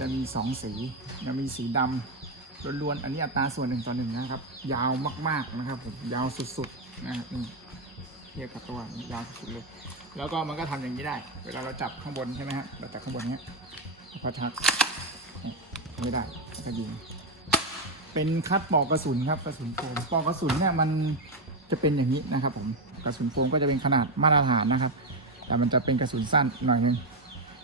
จะมีสองสีจะมีสีดำล้วนๆ อันนี้อัตราส่วนหนึ่งต่อหนึ่งนะครับ ยาวมากๆนะครับผม ยาวสุดๆนะครับนี่เทียบกับตัวยาวสุดเลย แล้วก็มันก็ทำอย่างนี้ได้ เวลาเราจับข้างบนใช่ไหมฮะเราจับข้างบนเนี้ยพอชักไม่ได้ก็ยิงเป็นคัดปอกกระสุนครับกระสุนโฟมปอกกระสุนเนี่ยมันจะเป็นอย่างนี้นะครับผมกระสุนโฟมก็จะเป็นขนาดมาตรฐานนะครับ แต่มันจะเป็นกระสุนสั้นหน่อยนึง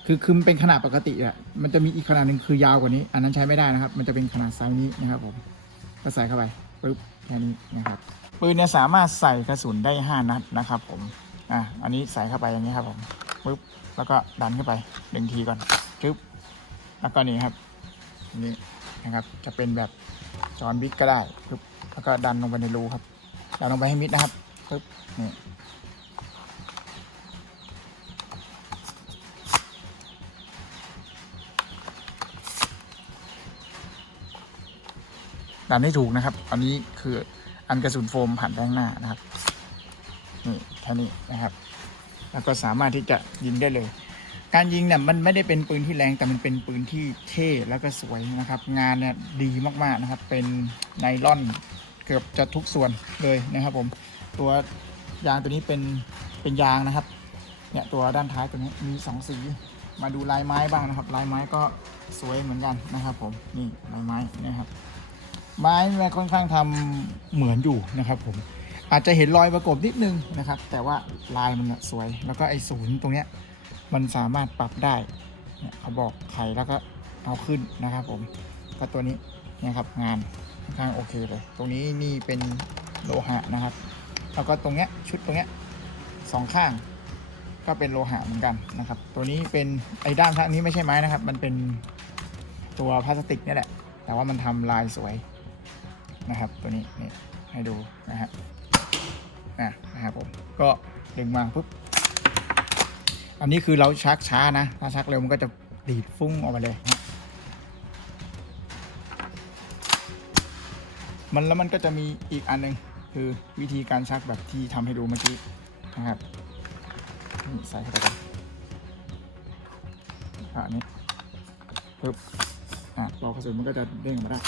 คือคือมันเป็นขนาดปกติอะมันจะมีอีกขนาดหนึ่งคือยาวกว่านี้ อันนั้นใช้ไม่ได้นะครับ มันจะเป็นขนาดไซส์นี้นะครับผมก็ใส่เข้าไปปึ๊บแค่นี้นะครับปืนเนี่ยสามารถใส่กระสุนได้ 5 นัดนะครับ ผมอะอันนี้ใส่เข้าไปอย่างนี้ครับผมปึ๊บแล้วก็ดันเข้าไปหนึ่งทีก่อนปึ๊บแล้วก็นี่ครับนี่นะครับ จะเป็นแบบจอนบิ๊กก็ได้ปึ๊บแล้วก็ดันลงไปในรูครับดันลงไปให้มิดนะครับปึ๊บนี่ ดันให้ถูกนะครับ อันนี้คืออันกระสุนโฟมผ่านแบงหน้านะครับนี่แค่นี้นะครับ แล้วก็สามารถที่จะยิงได้เลย การยิงเนี่ยมันไม่ได้เป็นปืนที่แรงแต่มันเป็นปืนที่เท่แล้วก็สวยนะครับ งานเนี่ยดีมากๆนะครับ เป็นไนล่อนเกือบจะทุกส่วนเลยนะครับผมตัวยางตัวนี้เป็นเป็นยางนะครับเนี่ยตัวด้านท้ายตัวนี้มีสองสีมาดูลายไม้บ้างนะครับ ลายไม้ก็สวยเหมือนกันนะครับ ผมนี่ลายไม้นะครับ ไม้มันค่อนข้างทำเหมือนอยู่นะครับผมอาจจะเห็นรอยประกบนิดนึงนะครับ แต่ว่าลายมันสวย แล้วก็ไอ้ศูนย์ตรงเนี้ยมันสามารถปรับได้เนี่ยเขาบอกไขแล้วก็เอาขึ้นนะครับผมก็ตัวนี้เนี่ยครับงานค่อนข้างโอเคเลย ตรงนี้นี่เป็นโลหะนะครับ แล้วก็ตรงเนี้ยชุดตรงเนี้ยสองข้างก็เป็นโลหะเหมือนกันนะครับ ตัวนี้เป็นไอ้ด้านข้างนี้ไม่ใช่ไม้นะครับ มันเป็นตัวพลาสติกนี่แหละ แต่ว่ามันทำลายสวย นะครับ ตัวนี้นี่ให้ดูนะฮะอะนะครับผมก็ดึงมาปุ๊บอันนี้คือเราชักช้านะถ้าชักเร็วมันก็จะดีดฟุ้งออกมาเลย มันแล้วมันก็จะมีอีกอันหนึ่งคือวิธีการชักแบบที่ทำให้ดูเมื่อกี้นะครับนี่ใส่เข้าไปก่อนอะอันนี้ปึ๊บอะปลอกกระสุนมันก็จะเด้งออกมาได้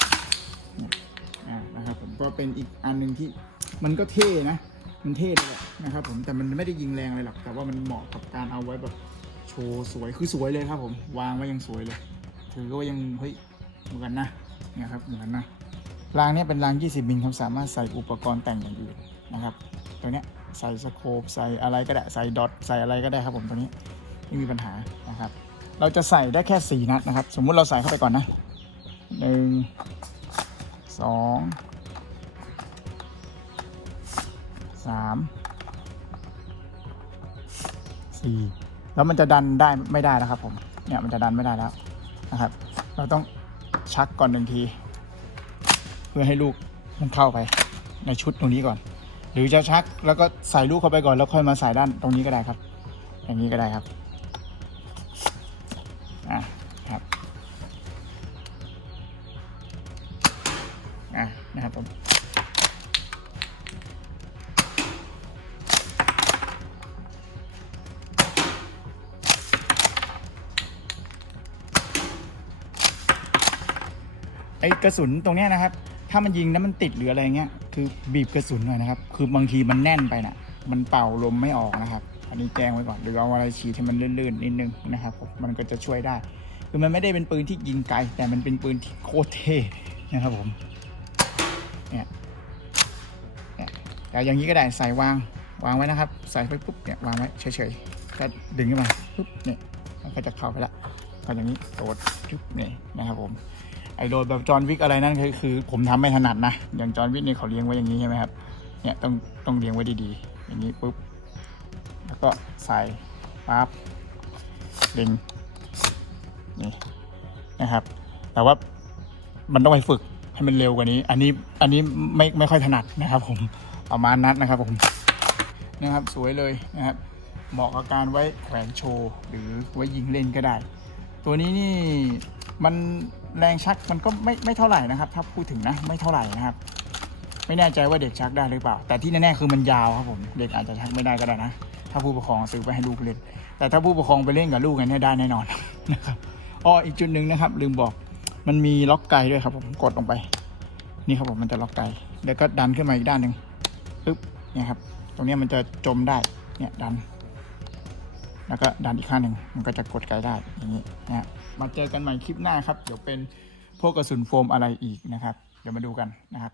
อ่านะครับผมก็เป็นอีกอันหนึ่งที่มันก็เท่นะมันเท่เลยแหละนะครับผมแต่มันไม่ได้ยิงแรงเลยหรอกแต่ว่ามันเหมาะกับการเอาไว้แบบโชว์สวยคือสวยเลยครับผมวางไว้ยังสวยเลย ถือก็ยังเฮ้ยเหมือนกันนะเนี่ยครับเหมือนกันนะรางเนี้ยเป็นราง 20มิลครับสามารถใส่อุปกรณ์แต่งอย่างอื่นนะครับตัวเนี้ยใส่สโคปใส่อะไรก็ได้ใส่ดอทใส่อะไรก็ได้ครับผมตัวนี้ไม่มีปัญหานะครับ เราจะใส่ได้แค่ 4 นัดนะครับ สมมุติเราใส่เข้าไปก่อนนะหนึ่ง สองสามสี่แล้วมันจะดันได้ไม่ได้แล้วครับผม เนี่ยมันจะดันไม่ได้แล้วนะครับ เราต้องชักก่อนหนึ่งที เพื่อให้ลูกมันเข้าไปในชุดตรงนี้ก่อน หรือจะชักแล้วก็ใส่ลูกเข้าไปก่อนแล้วค่อยมาใส่ด้านตรงนี้ก็ได้ครับ อย่างนี้ก็ได้ครับ นะครับผมไอ้กระสุนตรงเนี้ยนะครับ ถ้ามันยิงแล้วมันติดหรืออะไรเงี้ยคือบีบกระสุนหน่อยนะครับ คือบางทีมันแน่นไปนะมันเป่าลมไม่ออกนะครับ อันนี้แจ้งไว้ก่อนหรือเอาอะไรฉีดให้มันลื่นๆนิดนึงนะครับมมันก็จะช่วยได้คือมันไม่ได้เป็นปืนที่ยิงไกลแต่มันเป็นปืนที่โคตรเท่นะครับผม เนี่ยแต่อย่างนี้ก็ได้ใส่วางวางไว้นะครับ ใส่ไปปุ๊บเนี่ยวางไว้เฉยๆก็ดึงขึ้นมาปุ๊บเนี่ยมันก็จะเข้าไปละก็อย่างนี้โดดปุ๊บนี่ยนะครับผมไอโดดแบบจอห์นวิกอะไรนั่นคือคือ ผมทำไม่ถนัดนะอย่างจอห์นวิกเนี่ยเขาเลี้ยงไว้อย่างนี้ใช่ไหมครับเนี่ยต้องต้องเลี้ยงไว้ดีๆ อย่างนี้ปุ๊บแล้วก็ใส่ปั๊บดึงนี่นะครับ แต่ว่ามันต้องไปฝึก ให้มันเร็วกว่านี้ อันนี้อันนี้ไม่ไม่ค่อยถนัดนะครับ ผมประมาณนั้นนะครับผมนะครับสวยเลยนะครับ เหมาะกับการไว้แขวนโชว์หรือไว้ยิงเล่นก็ได้ ตัวนี้นี่มันแรงชักมันก็ไม่ไม่เท่าไหร่นะครับ ถ้าพูดถึงนะไม่เท่าไหร่นะครับ ไม่แน่ใจว่าเด็กชักได้หรือเปล่า แต่ที่แน่ๆคือมันยาวครับผมเด็กอาจจะชักไม่ได้ก็ได้นะ ถ้าผู้ปกครองซื้อไปให้ลูกเล่น แต่ถ้าผู้ปกครองไปเล่นกับลูกกันเนี่ยได้แน่นอนนะครับอ๋ออีกจุดหนึ่งนะครับ ลืมบอก มันมีล็อกไกด้วยครับผมกดลงไป นี่ครับผมมันจะล็อกไกเดี๋ยวก็ดันขึ้นมาอีกด้านหนึ่งปึ๊บเนี่ยครับ ตรงนี้มันจะจมได้เนี่ยดัน แล้วก็ดันอีกข้างหนึ่งมันก็จะกดไกได้อย่างนี้นะฮะมาเจอกันใหม่คลิปหน้าครับ เดี๋ยวเป็นพวกกระสุนโฟมอะไรอีกนะครับ เดี๋ยวมาดูกันนะครับ